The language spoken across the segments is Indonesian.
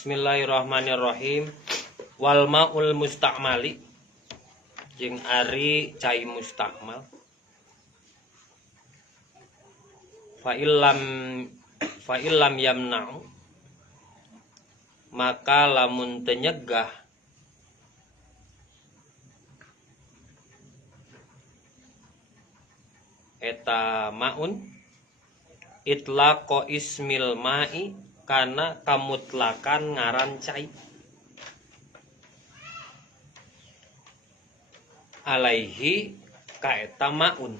Bismillahirrahmanirrahim. Wal maul mustakmali jeung ari cai mustakmal. Fa illam yamna'u, maka lamun teu nyegah eta maun itlaqo ismil ma'i kana kamutlakan ngaran cai alaihi ka eta maun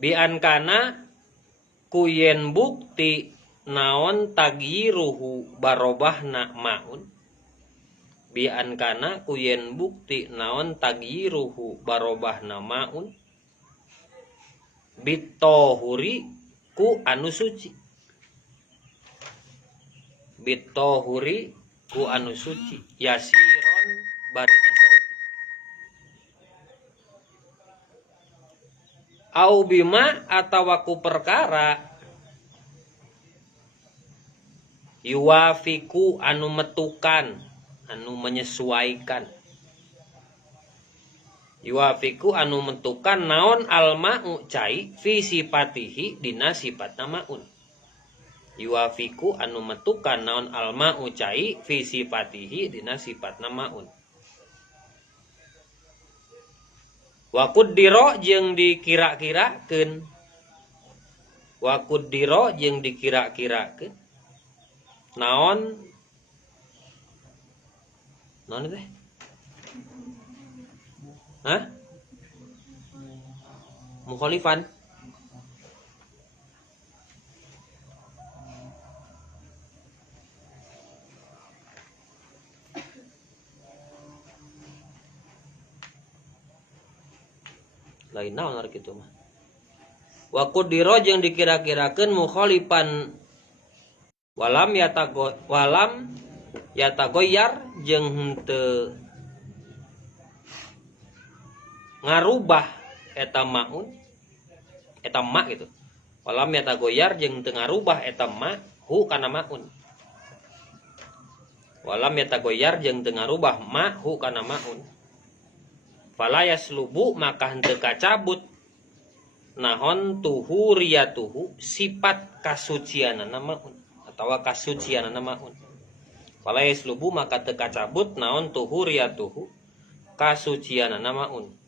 bian kana kuyen bukti naon tagyiruhu barobahna maun bian kana kuyen bukti naon tagyiruhu barobahna maun bitohuri ku anu suci bitohuri ku anu suci yasiron barina saeutik au bima atawa ku perkara yuwafiku anu metukan anu menyesuaikan yuwafiku anu mentukan naon alma'u cai fi sifatihi dina sifatna maun yuwafiku anu mentukan naon alma'u cai fi sifatihi dina sifatna maun wa kuddiro jeung dikira-kirakeun wa kuddiro jeung dikira-kirakeun naon teh mukhalifan lain naon ari kitu mah wa qudira jeung dikira-kirakeun mukhalifan walam yatagoyar jeung henteu ngarubah eta maun eta ma gitu walam yatagoyar jeung teu ngarubah eta ma hu kana maun walam yatagoyar jeung teu ngarubah ma hu kana maun fala yaslubu maka henteu kacabut nahon tuhuriyatuhu sifat kasucianana maun atawa kasucianana maun fala yaslubu maka teu kacabut naon tuhuriyatuhu kasucianana maun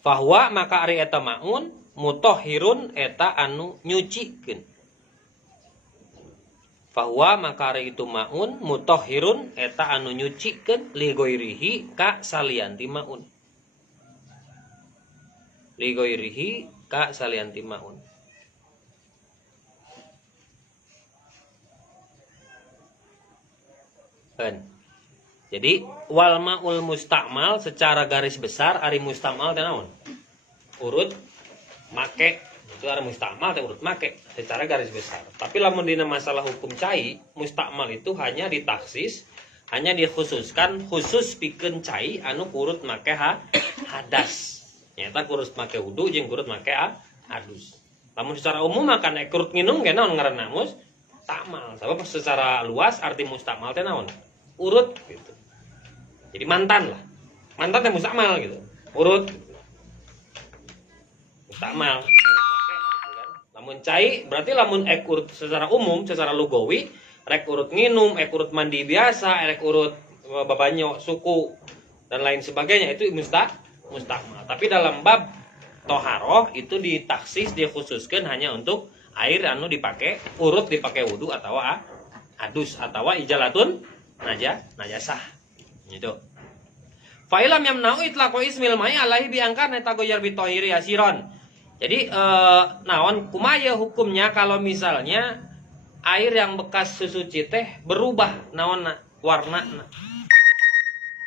bahwa maka ari eta maun mutahhirun eta anu nyucikeun bahwa maka ari itu maun mutahhirun eta anu nyucikeun li ghairihi ka salianti maun li ghairihi ka salianti maun kan. Jadi wal maul mustakmal secara garis besar ari mustakmal teh naon? Urut make. Itu ari mustakmal teh urut make secara garis besar. Tapi lamun dina masalah hukum cai, mustakmal itu hanya ditaksis, hanya dikhususkan khusus pikeun cai anu kurut make hadas. Nyata kurut make wudu jeung kurut make hadus. Lamun secara umum makan kurut nginum ge naon ngaranna mustakmal. Sabab secara luas arti mustakmal teh naon? Urut gitu. Jadi mantan lah. Mantan yang mustakmal gitu. Urut gitu. Mustakmal. Lamun cai berarti lamun ek urut secara umum, secara lugawi, rek urut nginum, ek urut mandi biasa, rek urut babanyo, suku dan lain sebagainya itu mustakmal. Tapi dalam bab toharoh itu ditaksis dikhususkan hanya untuk air anu dipakai urut dipakai wudu atau adus atau ijalatun najasah. Gitu. Fa'ilam yamna'u itlaqo ismil ma'i alaihi biangkar netagoyar bitohiri yasiron. Jadi naon kumaya hukumnya kalau misalnya air yang bekas susuci teh berubah naon warna.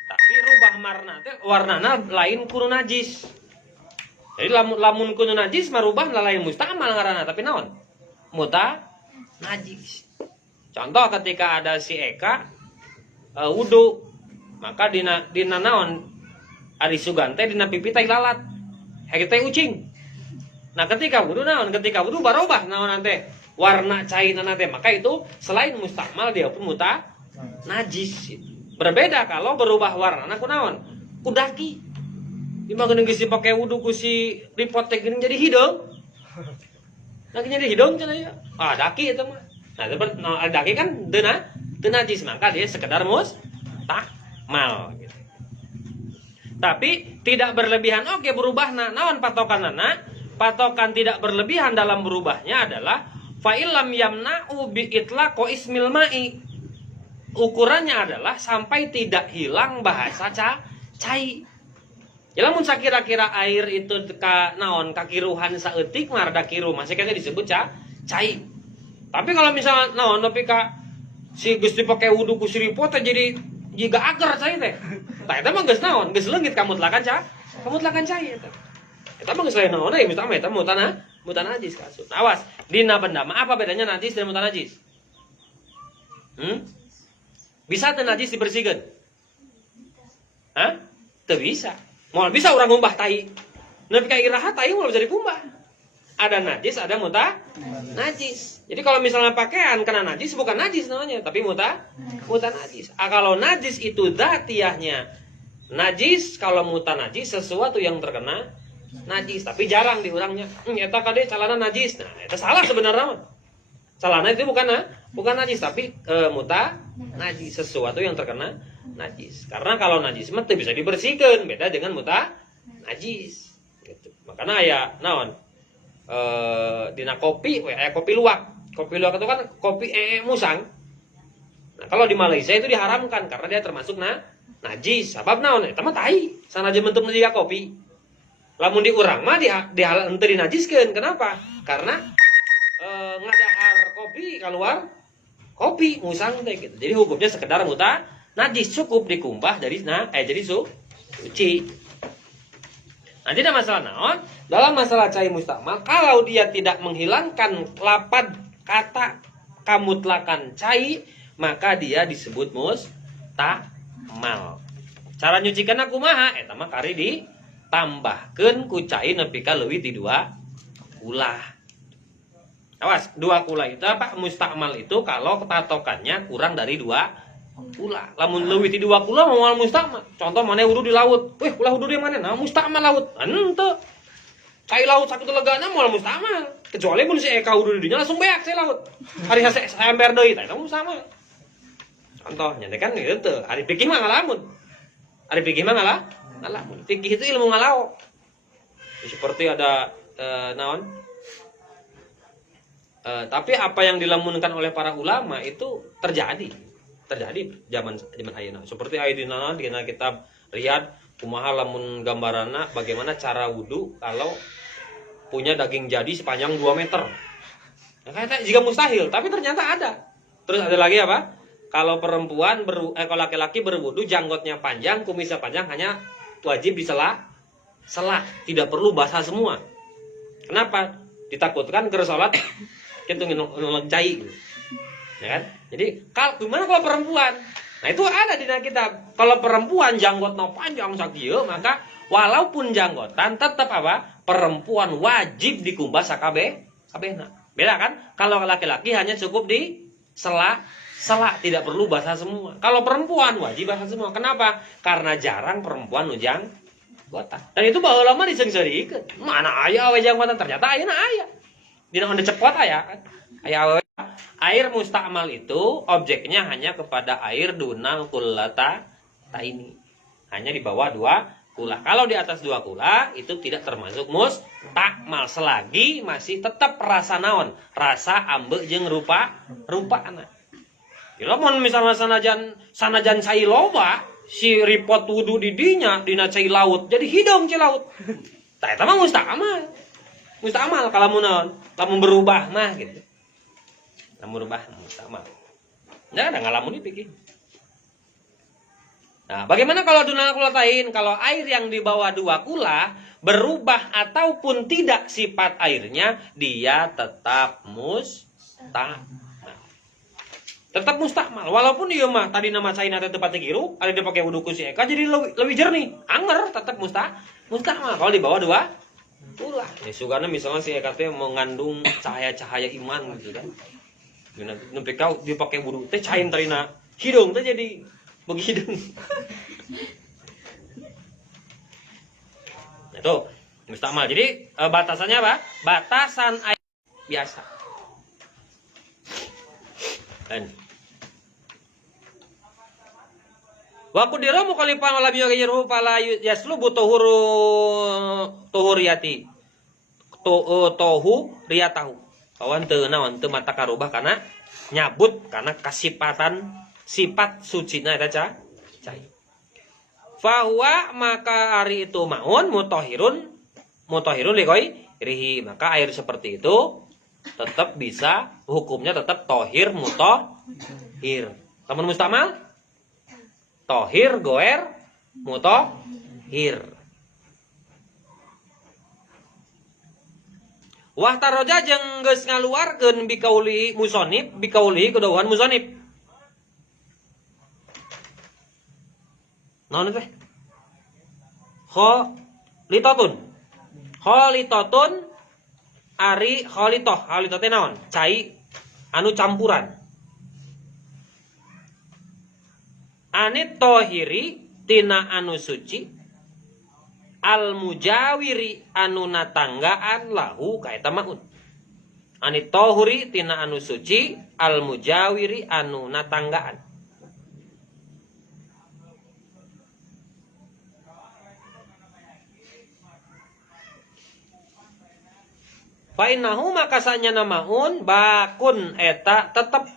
Tapi rubah marna teh warnana lain kudu najis. Jadi lamun kudu najis marubah lain mustakmal ngaranna tapi naon? Muta najis. Contoh ketika ada si Eka wudu maka dina naon ari sugan teh dina pipi teh lalat hege teh ucing Nah ketika wudu naon? Ketika wudu barobah naon nanti warna cai nanti, maka itu selain mustakmal dia pun najis. Berbeda kalau berubah warna nah kunaon? Kudaki. Dimakan geus dipake wudu ku si ripot teh jadi hidung. Nah jadi hidung cenah ya. Ah daki itu mah. Nah daki kan teu najis, maka dia sekedar mustakmal gitu. Tapi tidak berlebihan oke berubahna. Naon patokanana? Patokan tidak berlebihan dalam berubahnya adalah fa'ilam yamna'u bi'itlaqo ismil ma'i. Ukurannya adalah sampai tidak hilang bahasa cai. Ya lamun sakira-kira air itu ka naon kakiruhan saeutik marda kiru masih kayaknya disebut cai. Tapi kalau misalnya naon nepi ka si geus dipake wudu ku siripot jadi jiga agar cai teh. Tah eta mah geus naon? Geus leungit kamutlakan cai eta. Eta mah geus lain naon deui mustama eta mutan najis kasut. Awas, dina benda mah apa bedanya najis dan mutan najis? Bisa teu najis dibersihkeun? Hah? Teu bisa. Moal bisa orang ngumbah tai. Nepi ka iraha tai moal bisa dikumbah. Ada najis, ada najis. Jadi kalau misalnya pakaian kena najis bukan najis namanya, tapi mutan najis. Kalau najis itu dzatiyahnya najis, kalau mutan najis sesuatu yang terkena najis, tapi jarang diurangnya. Eta kade calana najis. Nah, eta salah sebenarnya mah. Calana itu bukan najis, tapi najis, sesuatu yang terkena najis. Karena kalau najis mah teu bisa dibersihkeun, beda dengan najis. Gitu. Makanya aya naon? Dina kopi, aya kopi luwak. Kopi luwak itu kan kopi musang. Nah, kalau di Malaysia itu diharamkan karena dia termasuk najis. Sabab naon? Eta mah tai. Sanajan bentukna jiga kopi. Lamun di urang mah henteu dinajiskeun. Kenapa? Karena ngadahar kopi keluar kopi musang teh gitu. Jadi hukumnya sekedar najis, cukup dikumbah jadi jadi suci. Nah, tidak masalah naon? Dalam masalah cai mustakmal, kalau dia tidak menghilangkan lapad kata kamutlakan cai, maka dia disebut mustakmal. Cara nyucikeunna kumaha? Eta mah kari ditambahkeun ku cai nepi ka leuwih ti 2 ulah. Awas, 2 ulah itu apa? Mustakmal itu kalau patokannya kurang dari 2 ulah. Lamun leuwih ti 2 ulah moal mustakmal. Contoh maneh wudu di laut. Wih, ulah wudu di mana? Nah, mustakmal laut. Henteu. Cai laut sakitu legana moal mustakmal. Kecuali mun si Eka wudu di dinya langsung beak cai laut. Hari hase ember deui tah eta mustakmal. Contohnya kan gitu. Ari pikir mah ngalamun. Ari pikir mah ngalamun. Fikih itu ilmu ngalau. Seperti ada naon? Tapi apa yang dilamunkan oleh para ulama itu terjadi zaman ayeuna. Seperti ayeuna dina kitab Riyad kumaha lamun gambarana bagaimana cara wudu kalau punya daging jadi sepanjang 2 meter. Nah, kayaknya jika mustahil, tapi ternyata ada. Terus ada lagi apa? Kalau perempuan kalau laki-laki berwudu janggotnya panjang, kumisnya panjang, hanya wajib disela, tidak perlu basah semua. Kenapa? Ditakutkan keur salat kitu ngeuleng cai gitu. Ya kan? Jadi gimana kalau perempuan? Nah itu ada di kitab. Kalau perempuan janggotnya panjang sakieu, maka walaupun janggotan tetap apa? Perempuan wajib dikumbah sakabehna. Beda kan? Kalau laki-laki hanya cukup di sela, tidak perlu basah semua. Kalau perempuan wajib basah semua. Kenapa? Karena jarang perempuan ujang janggotan. Dan itu baheula mah disengseureikeun. Mana aya awe janggotan? Ternyata ayeuna aya. Dina onde cepot aya kan? Aya awe. Air mustakmal itu objeknya hanya kepada air dunal kullata taini. Hanya di bawah 2 kula. Kalau di atas 2 kula itu tidak termasuk mustakmal selagi masih tetap rasa naon? Rasa ambeuk jeung rupa-rupana. Lamun misalnya sanajan cai loba, si ripot wudu di dinya dina cai laut jadi hidung cai laut. Tah eta mah mustakmal. Mustakmal kalau lamun berubah mah gitu. Berubah mustakmal. Nah, ada ngalamun dipikir. Nah, bagaimana kalau dunal kulatain? Kalau air yang di bawah 2 kula berubah ataupun tidak sifat airnya, dia tetap mustakmal. Tetap mustakmal. Walaupun ieu mah tadi nama caina teh teu pati giru, ada dipake wudu ku si Eka jadi lebih jernih. Anger tetap mustakmal kalau di bawah 2 Ulah, ya sugana misalnya si EKT mengandung cahaya-cahaya iman gitu kan. Nempe kau dipakai wudu teh cain tarina hidung teh jadi begidung. Itu mustamal. Jadi batasannya apa? Batasan air biasa. Dan wa qudira mukhalifan wala biyaghayru fala yaslubu tuhuriyati tohu riyatahu kawan teu naon teu mata karubah kana nyabut kana kasipatan sifat sucina eta cai fahuwa maka ari itu maun mutahhirun likoi rihi maka air seperti itu tetap bisa hukumnya tetap tohir mutahhir lamun mustamal tohir goer mutahhir. Wah taroja jeung geus ngaluarkeun bikauli musonib bikauli kedawuhan musonib. Naon teh? Kholitatun ari kholitoh teh naon? Cai anu campuran. Anit tohiri tina anu suci al mujawiri anu natanggaan lahu kaeta maun. Anit tohuri tina anu suci al mujawiri anu natanggaan. Fainahu maka sanyana maun bakun eta tetep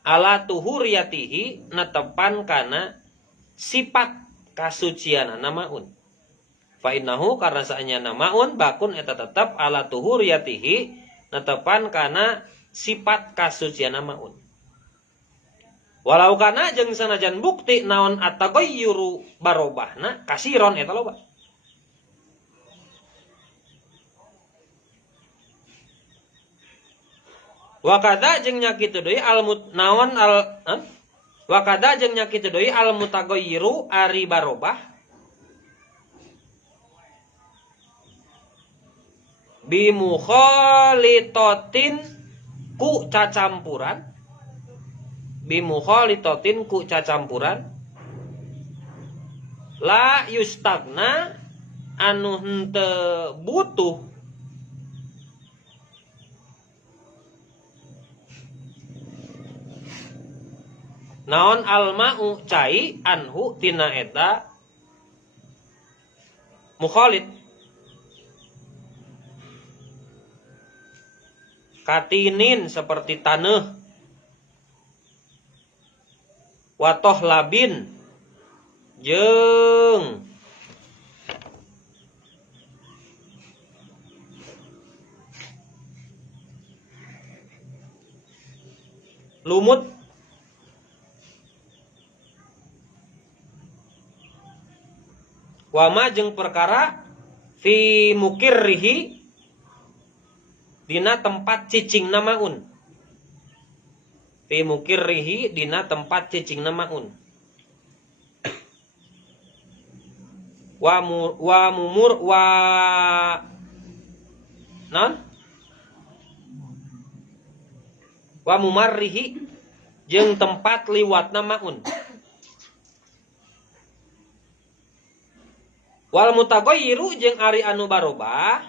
ala tuhuriyatihi netepan kana sifat kasucianana maun. Fa innahu karena saanyana maun bakun eta tetep ala tuhuriyatihi netepan kana sifat kasucianana maun. Walau kana jeung sanajan bukti naon at-taghayyuru barobahna kasiron eta loba. Wakada jeung nyakitu deui wakada jeung nyakitu deui al mutaghayyiru ari barobah bimukhalitatin ku cacampuran la yustagna anu henteu butuh naon alma'u cai anhu tina eta mukhalid katinin seperti tanah watoh labin jeung lumut wama jeung perkara fi mukirrihi dina tempat cicing namaun fi mukirrihi dina tempat cicing namaun wa mumarrihi jeung tempat liwat namaun wal mutaghayyiru jeung ari anu barobah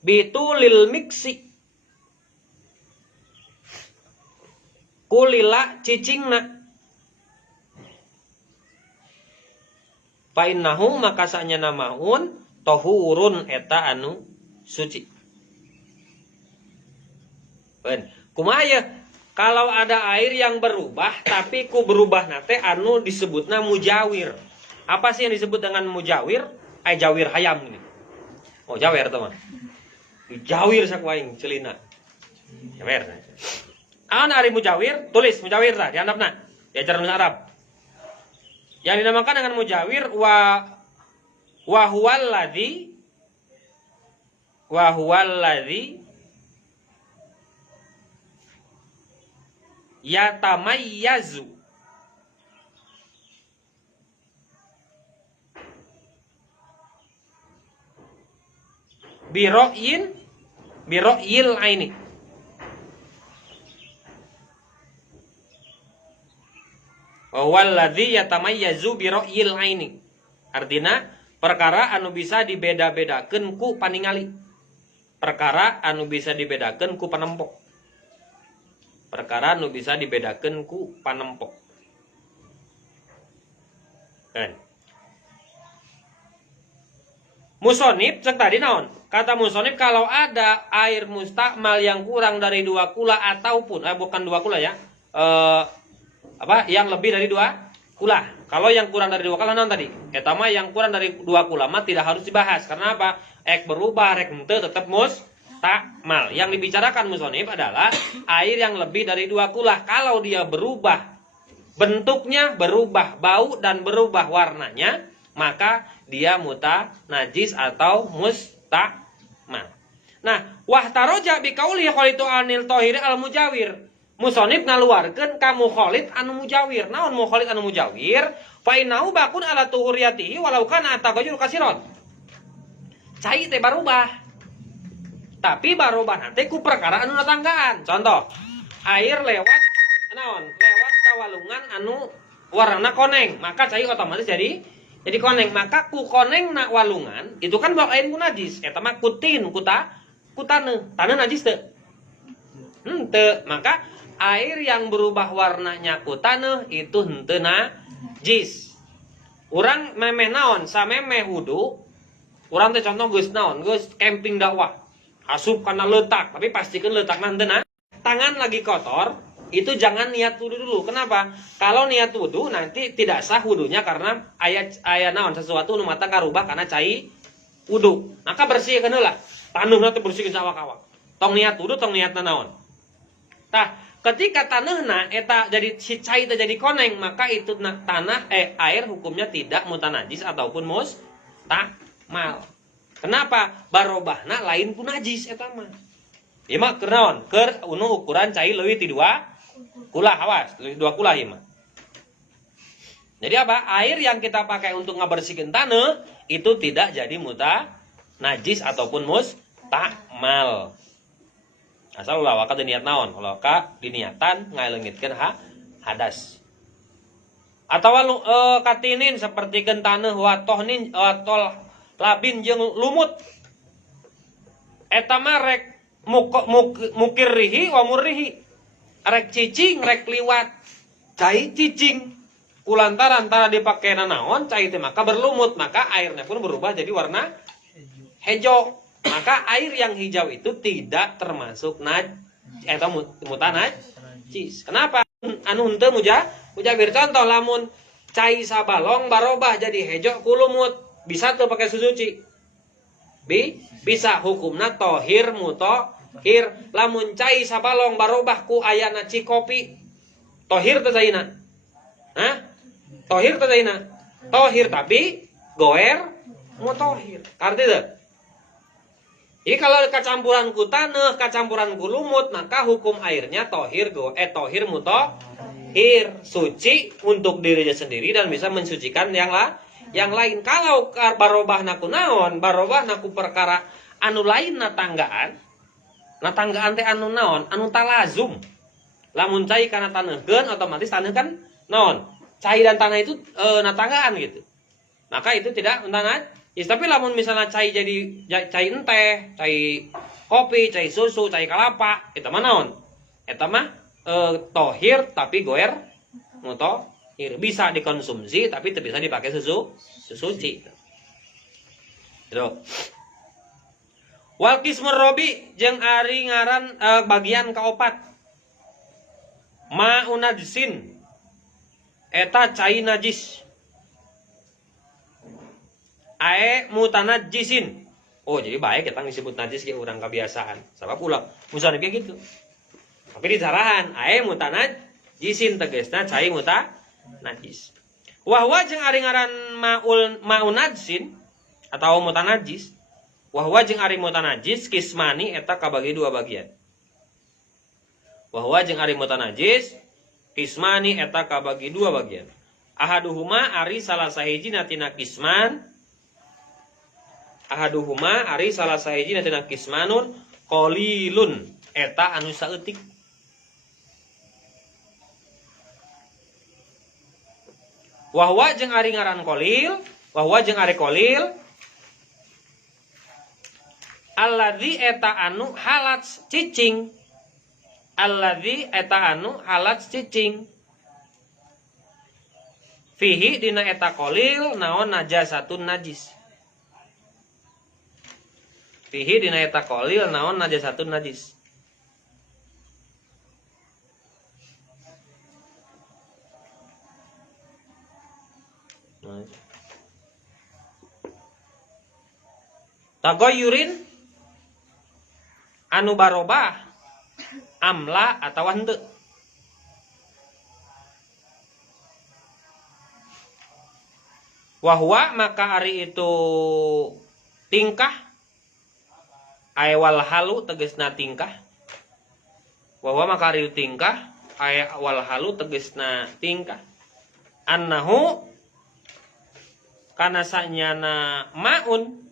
bitulil miksi kulila cicingna fa innahu maka sanyana maun tahurun eta anu suci. Ben kumaha kalau ada air yang berubah tapi ku berubah nate anu disebutna mujawir. Apa sih yang disebut dengan mujawir? Jawir hayam ini. Oh, jawir teman. Jawir sakuaing celina. Jawir. Aun ari mujawir, tulis mujawir tah di handapna. Diajar nulis Arab. Yang dinamakan dengan mujawir wa huwallazi yatamayyazu biro'yil aini. Walladzi yatamayyazu biro'yil aini. Artinya perkara anu bisa dibeda-bedakeun ku paningali. Perkara anu bisa dibedakeun ku panempok. Perkara anu bisa dibedakeun ku panempok. Kan. Musonib cek tadi naon? Kata musonib kalau ada air mustakmal yang kurang dari 2 kula ataupun bukan 2 kula ya. Yang lebih dari 2 kula. Kalau yang kurang dari 2 kula naon tadi? Eta mah yang kurang dari 2 kula mah tidak harus dibahas. Karena apa? Ek berubah, rek henteu tetap mustakmal. Yang dibicarakan musonib adalah air yang lebih dari 2 kula. Kalau dia berubah bentuknya, berubah bau dan berubah warnanya, maka dia najis atau mustakmal. Nah, wahtaroja bikauli kholitu anil tohir al mujawir. Musonib ngaluarkeun kamu kholid anu mujawir. Naon mu kholid anu mujawir? Fa innahu bakun ala tuhuriyatihi walau kana atagayur kasiron. Cai teh barubah. Tapi barubah nanti ku perkara anu natanggaan. Contoh, air lewat naon? Lewat kawalungan anu warna koneng, maka cai otomatis jadi koneng. Maka ku koneng na walungan itu kan bawa air ku najis. Eta mah kutin taneuh najis teu? Henteu. Maka air yang berubah warnanya ku taneuh itu henteu najis. Urang memeh naon? Samemeh wudu. Urang teh contoh geus naon? Geus camping dakwah. Asup kana letak, tapi pastikan letakna henteu tangan lagi kotor. Itu jangan niat wudu dulu. Kenapa? Kalau niat wudu nanti tidak sah wudunya karena aya naon sesuatu nu mata karubah karena cai wudu. Maka bersihkeun heula. Taneuhna teh bersihkeun sawak-awak. Tong niat wudu, tong niatna naon. Tah, ketika taneuhna eta jadi si cai teh jadi koneng, maka itu air hukumnya tidak mutanajis ataupun mustakmal. Kenapa? Barobahna lain ku najis eta mah. Ieu mah keur naon? Keur ukuran cai leuwih ti 2 kula, awas, 2 kula ieu mah. Jadi apa? Air yang kita pakai untuk ngabersihkeun taneuh itu tidak jadi najis ataupun mustakmal. Asal ulah waka diniat naon? Ulah waka diniatan ngaleungitkeun hadas. Atawa katinin sapertikeun taneuh watohnin watol labin jeung lumut. Eta mah rek mukir rihi wa murrihi. Rek cicing, rek liwat. Cai cicing. Kulantaran antara dipake naon, cai teh maka berlumut, maka airnya pun berubah jadi warna hijau. Maka air yang hijau itu tidak termasuk mutanajis. Kenapa? Anu henteu mujawir. Contoh lamun cai sabalong barobah jadi hijau ku lumut, bisa tuh pakai susuci? Bisa, hukumna tohir mutohir. Lamun cai sabalong barobah ku ayana cikopi, tohir teh zaina. Tohir teh zaina. Tohir tapi goer mutohir. Arti teh. Jadi kalau kacampuran ku taneuh, kacampuran ku lumut, maka hukum airnya tohir mutohir, suci untuk dirinya sendiri dan bisa mensucikan yang lain. Kalau barobahna ku naon? Barobahna ku perkara anu lain natanggaan teh anu naon? Anu talazum. Lamun cai kana taneuhkeun otomatis taneuh kan naon? Cai dan tanah itu natanggaan gitu. Maka itu tidak mentanah. Tapi lamun misalnya cai jadi cai enteh, cai kopi, cai susu, cai kelapa, eta mah naon? Eta mah tohir tapi goer mutohir. Bisa dikonsumsi tapi tidak bisa dipakai suci. Gitu. Wal qismur robi jeung ari ngaran bagian kaopat. Ma'unajsin eta cai najis. Ae mutanajisin. Oh, jadi baik kita disebut najis ke urang kebiasaan. Sabab ulah musonib gitu. Tapi dicarahan ae mutanajisin tegasna cai mutanajis. Wahwa jeung ari ngaran maunajsin atau mutanajis. Wahwa jeung ari mutanajis kismani eta kabagi 2 bagian. Wahwa jeung ari mutanajis kismani eta kabagi 2 bagian. Ahaduhuma ari salah sahiji tina kisman Ahaduhuma ari salah sahiji natena kismanun qalilun eta anu saeutik. Wahwa jeung ari ngaran qalil, wahwa jeung ari qalil alladzi eta anu halat cicing. Alladzi eta anu halat cicing. Fihi dina eta qalil naon najasatun najis. Fihi dina eta qalil naon najasatun najis. Tagoyurin anu barobah amla atawa henteu. Wahwa maka ari itu tingkah ayawal halu tegesna tingkah. Wahwa maka ari tingkah ayawal halu tegesna tingkah. Annahu kana sanyana maun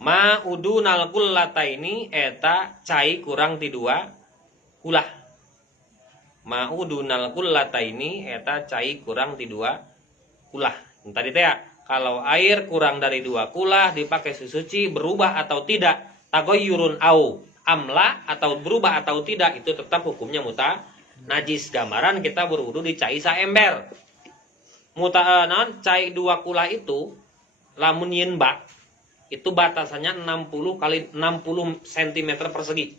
ma'udunal kullataini eta cai kurang ti dua kulah. Ma'udunal kullataini eta cai kurang ti dua kulah. Tadi teh kalau air kurang dari 2 kulah dipakai suci berubah atau tidak, tagoyurun au amla atau berubah atau tidak itu tetap hukumnya muta najis. Gambaran kita berwudu di cai saember. Muta cai 2 kulah itu lamun yin bak itu batasannya 60 kali 60 cm persegi.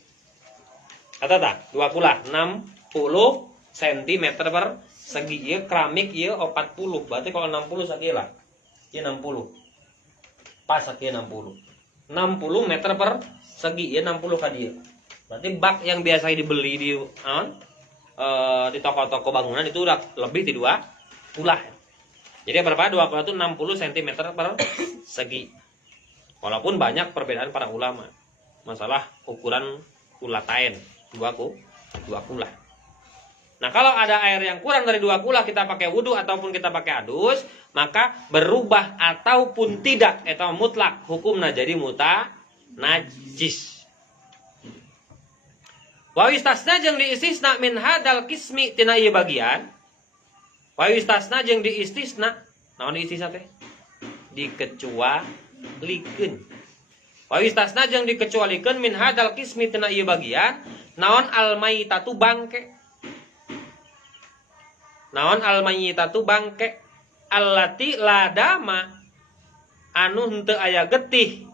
Kata tak? 2 kulah 60 cm persegi. Ieu keramik ieu 40. Berarti kalau 60 sakieu ieu 60. Pas sakieu 60. 60 meter persegi ieu 60 ka dieu. Berarti bak yang biasa dibeli di toko-toko bangunan itu udah lebih di 2 kulah. Jadi berapa? 2 kulah itu 60 cm persegi. Walaupun banyak perbedaan para ulama masalah ukuran kulatain 2 kulah. Nah kalau ada air yang kurang dari 2 kulah kita pakai wudu ataupun kita pakai adus, maka berubah ataupun tidak eta mutlak hukumna jadi muta najis. Wa istasna jeung diistisna min hadal qismi tina ieu bagian. Wa istasna jeung diistisna. Naon diistisna teh? Dikecualikeun. Wa istasna jeung dikecualikeun min hadal qismi tina ieu bagian naon almaitatu bangke. Naon almaitatu bangke allati ladama anu henteu aya getih.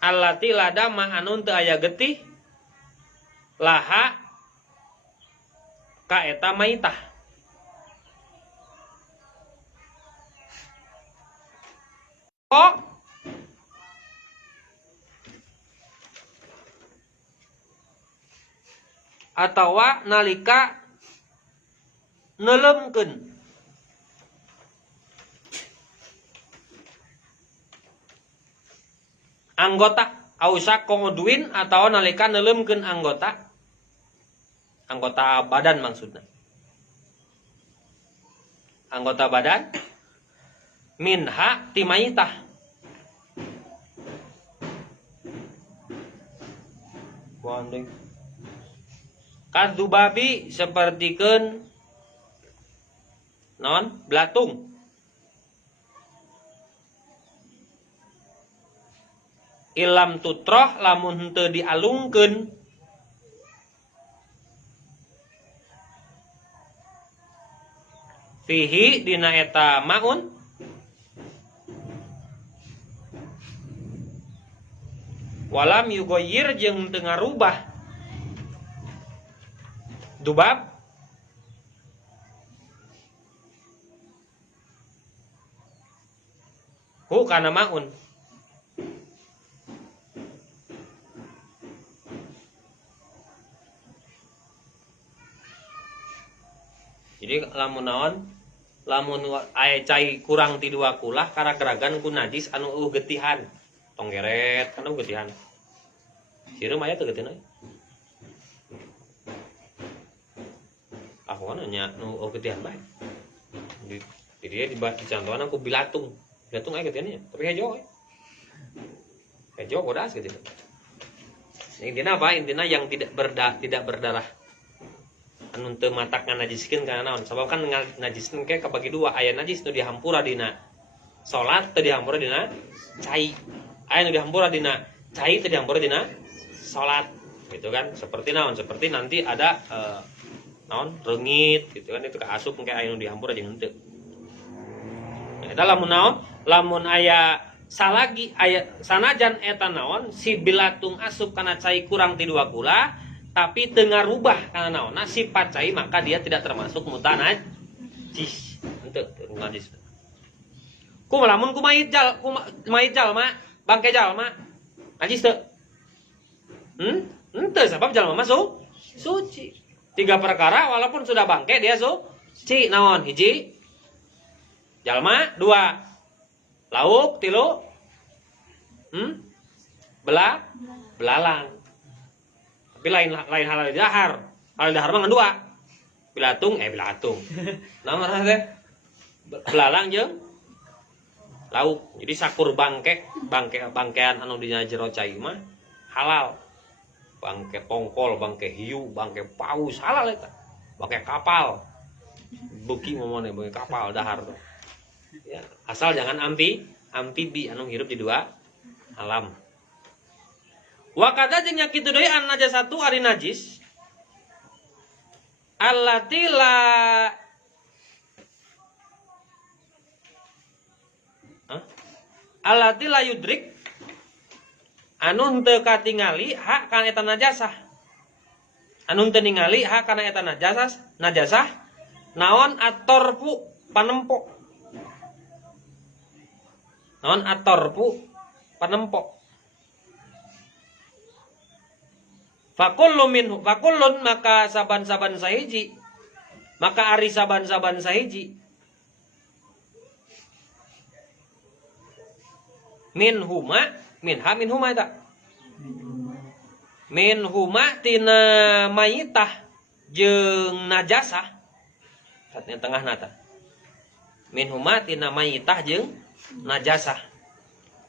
Allati ladama anu henteu aya getih laha ka eta maitah. Atawa nalika neuleumkeun anggota ausak komoduin atau nalika neuleumkeun anggota badan maksudna. Anggota badan minha timaitah. Wandeng. Kadubabi sapertikeun non blatung. Ilam tutroh lamun henteu dialungkeun fihi dina eta maun walam yugoyir jeung teu ngarubah dubab hu kana maun. Jadi lamun naon lamun aya cai kurang ti 2 kulah karena geragan ku najis anu getihan tong geret kana getihan sireum aya teu getihna aku kan nya nu getihan bae di dia dicantoan aku bilatung Bilatung aya geuteun nya, tapi hejo. Hejo bodas gitu. Intinya apa? Intinya yang tidak berdarah. Anu teu matak nganajiskeun kana naon? Sabab kan najiskeun ke kabagi dua, aya najis nu dihampura dina salat, teu dihampura dina cai. Aya nu dihampura dina cai, teu dihampura dina salat. Gitu kan? Seperti naon? Seperti nanti ada naon? Reungit gitu kan, itu kaasup engke aya nu dihampura jeung henteu. Eta lamun naon? Lamun aya salagi aya sanajan eta naon si bilatung asup kana cai kurang ti 2 kula tapi teu ngarubah kana naonna sifat cai, maka dia tidak termasuk mutanajis. Henteu najis. Lamun ku mayit jalma, bangke jalma najis teu? Henteu, sabab jalma masuk suci. 3 perkara walaupun sudah bangke dia suci. Naon? Hiji jalma, 2 lauk, 3 belalang. Tapi lain halal dahar. Halal dahar mah 2. Bilatung. Naon teh? Belalang jeung lauk. Jadi sakur bangkean anu dina jero cai mah halal. Bangke tongkol, bangke hiu, bangke paus halal eta. Bangke kapal. Beuki momone bangke kapal dahar. Ya, asal jangan amfibi anu hirup di 2 alam. Wa kada jeung nya kitu deui an najasatu ari najis allati la yudrik anu henteu katingali hak kana eta najasah. Anu henteu ningali hak kana eta najasah naon atorfu panempok. Naon atorfu panempok. Fakullun maka saban-saban sahiji. Maka ari saban-saban sahiji. Minhuma eta. Minhuma tina mayitah jeung najasah. Katanya tengah nata. Minhuma tina mayitah jeung najasah.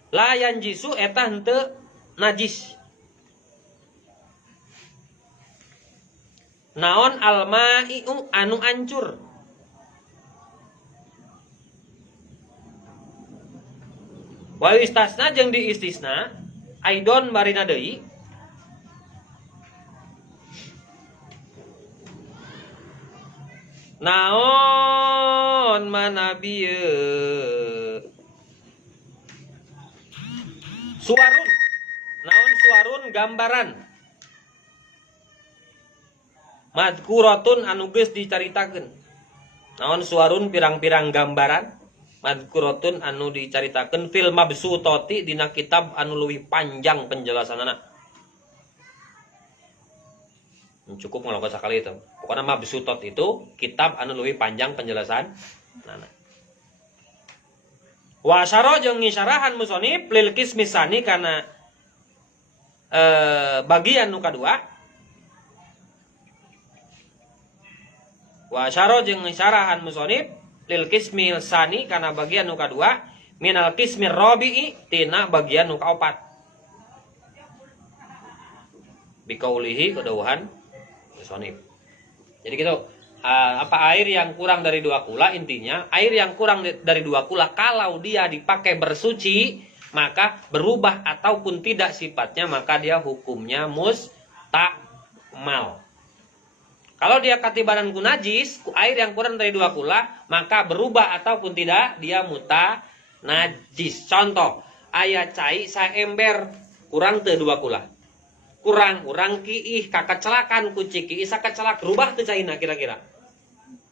Layan jisu eta henteu najis. Naon almai'u anu ancur. Wa istisna jeung di istisna aidon marina deui naon manabieu suwarun. Naon suwarun? Gambaran. Madkuratun anu geus dicaritakeun. Naon suwarun? Pirang-pirang gambaran. Madkuratun anu dicaritakeun fil mabsutoti dina kitab anu leuwih panjang penjelasanana. Cukup ngalakukan sakali itu. Pokoknya mabsutot itu kitab anu leuwih panjang penjelasan. Wa asyara jeung ngisyarahan musonif lil qismi sani kana bagian nu kadua. Wa asyara jeung ngisyarahan musonif lil qismi sani kana bagian nu kadua minal qismi rabi'i tina bagian nu kaopat. Bikaulihi kedawuhan musonif. Jadi gitu. Apa air yang kurang dari 2 kula, intinya air yang kurang dari 2 kula kalau dia dipakai bersuci maka berubah ataupun tidak sifatnya, maka dia hukumnya mustakmal. Kalau dia katibaran ku najis, air yang kurang dari 2 kula maka berubah ataupun tidak dia muta najis. Contoh, aya cai saember kurang teu 2 kula. Kurang kiih kakecelakan ku ciki sakecelak berubah teu caina kira-kira.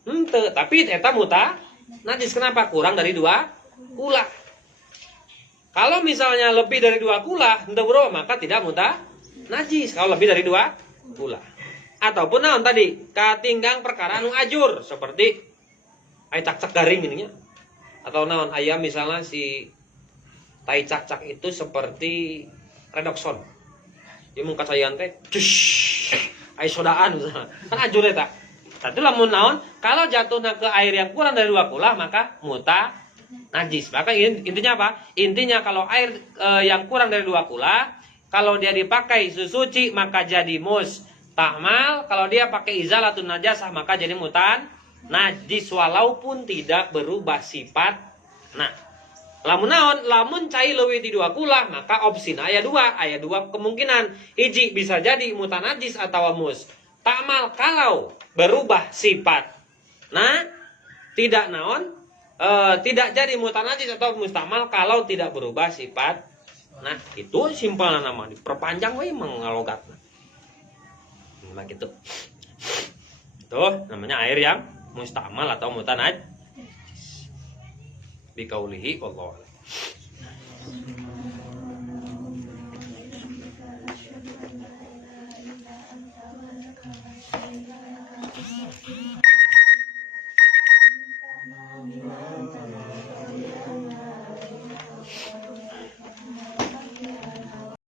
Henteu, tapi eta muta najis. Kenapa? Kurang dari 2 kula. Kalau misalnya lebih dari 2 kula henteu berubah maka tidak muta najis. Kalau lebih dari 2 kula. Ataupun naon tadi? Katinggang perkara anu ajur seperti ai cak-cak garing ininya. Atau naon ayam misalnya si tai cak-cak itu seperti redoxon. Dia mun kacayan teh ai sodaan misalnya. Kan ajur eta. Tapi lamun naon, kalau jatuhna ke air yang kurang dari 2 kula maka muta najis. Maka intinya apa? Intinya kalau air yang kurang dari 2 kula, kalau dia dipakai suci maka jadi mustakmal, kalau dia pakai izalatun najasah maka jadi mutan najis walaupun tidak berubah sifat. Nah, lamun naon, lamun cai leuwih ti 2 kula maka opsina aya 2 kemungkinan. Hiji bisa jadi mutan najis atau mustakmal kalau berubah sifat. Nah, tidak naon, tidak jadi mutan najis atau mustakmal kalau tidak berubah sifat. Nah, itu simpelna nama diperpanjang we mengalogat. Nah, gitu. Itu namanya air yang mustakmal atau mutan najis. Bikaulihi wallahu a'lam.